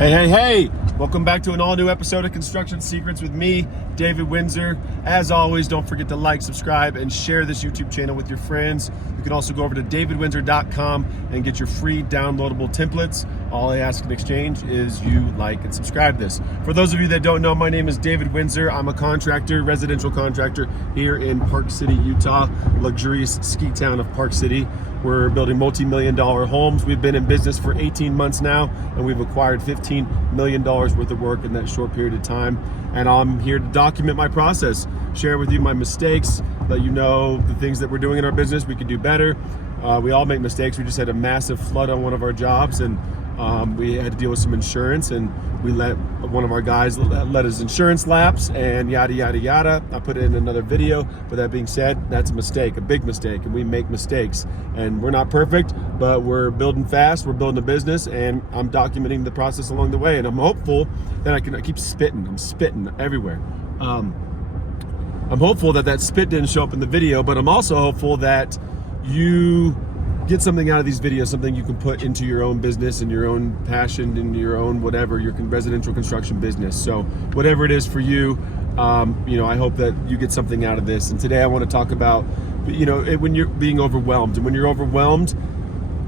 Hey, welcome back to an all-new episode of Construction Secrets with me, David Windsor. As always, don't forget to like, subscribe, and share this YouTube channel with your friends. You can also go over to davidwindsor.com and get your free downloadable templates. All I ask in exchange is you like and subscribe this. For those of you that don't know, my name is David Windsor. I'm a contractor, residential contractor here in Park City, Utah, luxurious ski town of Park City. We're building multi-million-dollar homes. We've been in business for 18 months now, and we've acquired $15 million worth of work in that short period of time. And I'm here to document my process, share with you my mistakes, let you know the things that we're doing in our business we could do better. We all make mistakes. We just had a massive flood on one of our jobs, and we had to deal with some insurance, and we let one of our guys let his insurance lapse, and yada, yada, yada. I put it in another video, but that being said, that's a mistake, a big mistake, and we make mistakes. And we're not perfect, but we're building fast, we're building a business, and I'm documenting the process along the way, and I'm hopeful that I keep spitting. I'm spitting everywhere. I'm hopeful that spit didn't show up in the video, but I'm also hopeful that you get something out of these videos, something you can put into your own business and your own passion and your own whatever, your residential construction business. So whatever it is for you, I hope that you get something out of this. And today I want to talk about, when you're being overwhelmed. And when you're overwhelmed,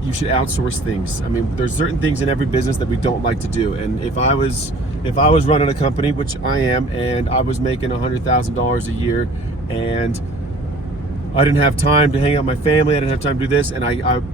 you should outsource things. I mean, there's certain things in every business that we don't like to do. And if I was running a company, which I am, and I was making $100,000 a year, and I didn't have time to hang out with my family, I didn't have time to do this, and you got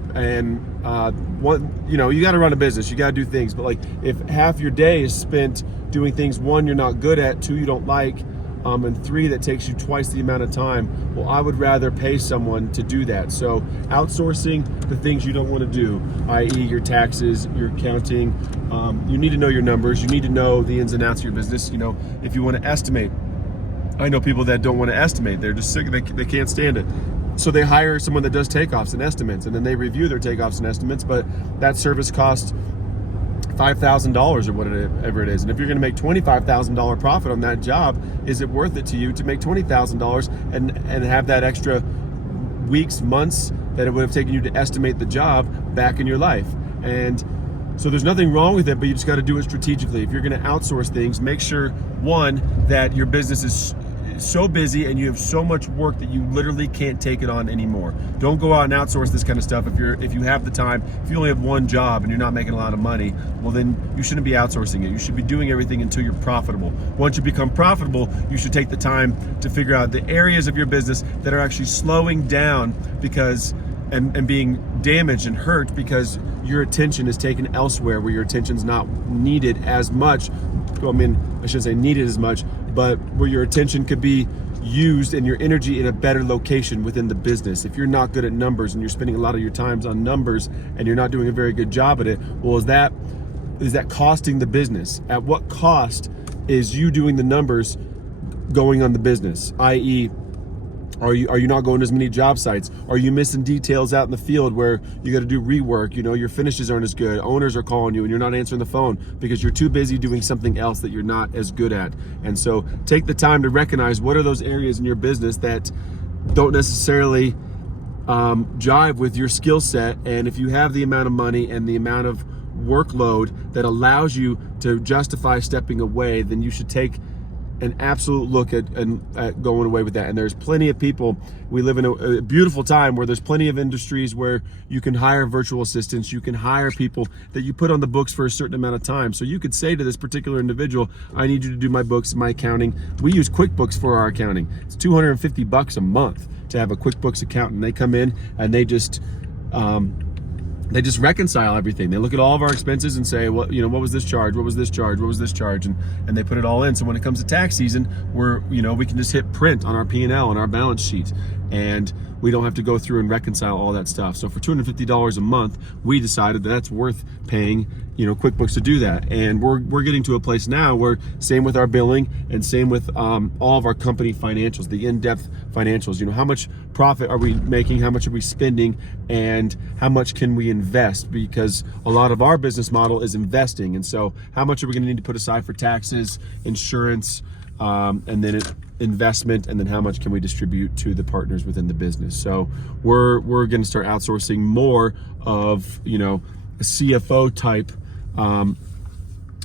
to run a business, you got to do things, but like if half your day is spent doing things, one, you're not good at, two, you don't like, and three, that takes you twice the amount of time, well, I would rather pay someone to do that. So outsourcing the things you don't want to do, i.e. your taxes, your accounting, you need to know your numbers, you need to know the ins and outs of your business. If you want to estimate, I know people that don't want to estimate. They're just sick, they can't stand it. So they hire someone that does takeoffs and estimates, and then they review their takeoffs and estimates, but that service costs $5,000 or whatever it is. And if you're gonna make $25,000 profit on that job, is it worth it to you to make $20,000 and have that extra weeks, months that it would have taken you to estimate the job back in your life? And so there's nothing wrong with it, but you just got to do it strategically. If you're going to outsource things, make sure, one, that your business is so busy and you have so much work that you literally can't take it on anymore. Don't go out and outsource this kind of stuff if you have the time. If you only have one job and you're not making a lot of money, well then you shouldn't be outsourcing it. You should be doing everything until you're profitable. Once you become profitable, you should take the time to figure out the areas of your business that are actually slowing down and being damaged and hurt because your attention is taken elsewhere, where your attention's not needed as much. Well, I shouldn't say needed as much, but where your attention could be used and your energy in a better location within the business. If you're not good at numbers and you're spending a lot of your time on numbers and you're not doing a very good job at it, well, is that costing the business? At what cost is you doing the numbers going on the business? I.e., are you not going to as many job sites? Are you missing details out in the field where you got to do rework? Your finishes aren't as good. Owners are calling you and you're not answering the phone because you're too busy doing something else that you're not as good at. And so take the time to recognize what are those areas in your business that don't necessarily jive with your skill set. And if you have the amount of money and the amount of workload that allows you to justify stepping away, then you should take an absolute look at going away with that. And there's plenty of people. We live in a beautiful time where there's plenty of industries where you can hire virtual assistants, you can hire people that you put on the books for a certain amount of time. So you could say to this particular individual, I need you to do my books, my accounting. We use QuickBooks for our accounting. It's $250 a month to have a QuickBooks accountant. They come in and they just reconcile everything. They look at all of our expenses and say, what was this charge? What was this charge? What was this charge? And they put it all in. So when it comes to tax season, we can just hit print on our P&L and our balance sheet. And we don't have to go through and reconcile all that stuff. So for $250 a month, we decided that that's worth paying, QuickBooks to do that. And we're getting to a place now where same with our billing and same with all of our company financials, the in-depth financials. How much profit are we making? How much are we spending? And how much can we invest? Because a lot of our business model is investing. And so how much are we going to need to put aside for taxes, insurance, and then investment, and then how much can we distribute to the partners within the business? So we're going to start outsourcing more of a CFO type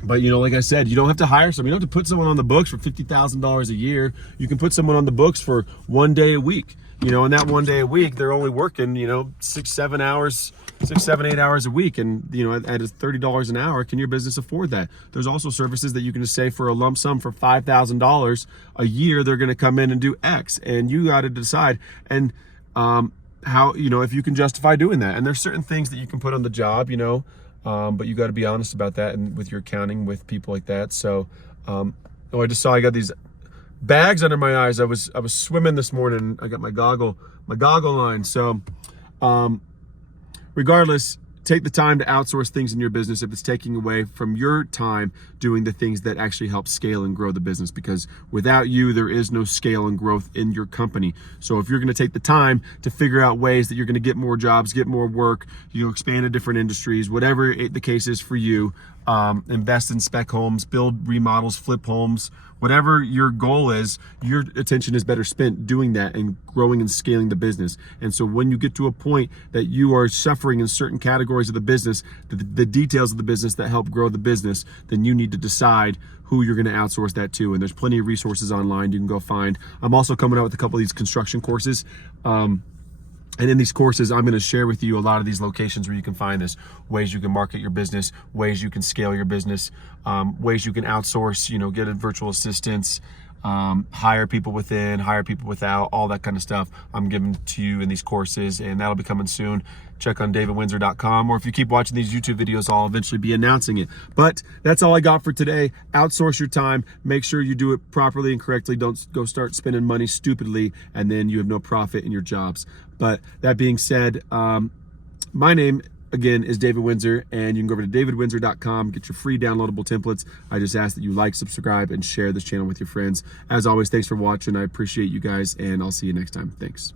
But like I said, you don't have to hire someone. You don't have to put someone on the books for $50,000 a year. You can put someone on the books for 1 day a week. And that 1 day a week, they're only working, 6, 7, 8 hours a week. And, at $30 an hour, can your business afford that? There's also services that you can just say for a lump sum for $5,000 a year, they're going to come in and do X. And you got to decide. And, how, if you can justify doing that. And there's certain things that you can put on the job, but you got to be honest about that and with your accounting with people like that. So, I just saw I got these bags under my eyes. I was swimming this morning. I got my goggle line. So, regardless, take the time to outsource things in your business if it's taking away from your time doing the things that actually help scale and grow the business, because without you, there is no scale and growth in your company. So if you're going to take the time to figure out ways that you're going to get more jobs, get more work, expand to different industries, whatever the case is for you, invest in spec homes, build remodels, flip homes, whatever your goal is, your attention is better spent doing that and growing and scaling the business. And so when you get to a point that you are suffering in certain categories of the business, the details of the business that help grow the business, then you need to decide who you're going to outsource that to. And there's plenty of resources online you can go find. I'm also coming out with a couple of these construction courses. And in these courses, I'm going to share with you a lot of these locations where you can find this, ways you can market your business, ways you can scale your business, ways you can outsource, get a virtual assistants, hire people within, hire people without, all that kind of stuff I'm giving to you in these courses, and that'll be coming soon. Check on davidwindsor.com, or if you keep watching these YouTube videos, I'll eventually be announcing it. But that's all I got for today. Outsource your time. Make sure you do it properly and correctly. Don't go start spending money stupidly, and then you have no profit in your jobs. But that being said, my name again is David Windsor, and you can go over to davidwindsor.com, get your free downloadable templates. I just ask that you like, subscribe, and share this channel with your friends. As always, thanks for watching. I appreciate you guys, and I'll see you next time. Thanks.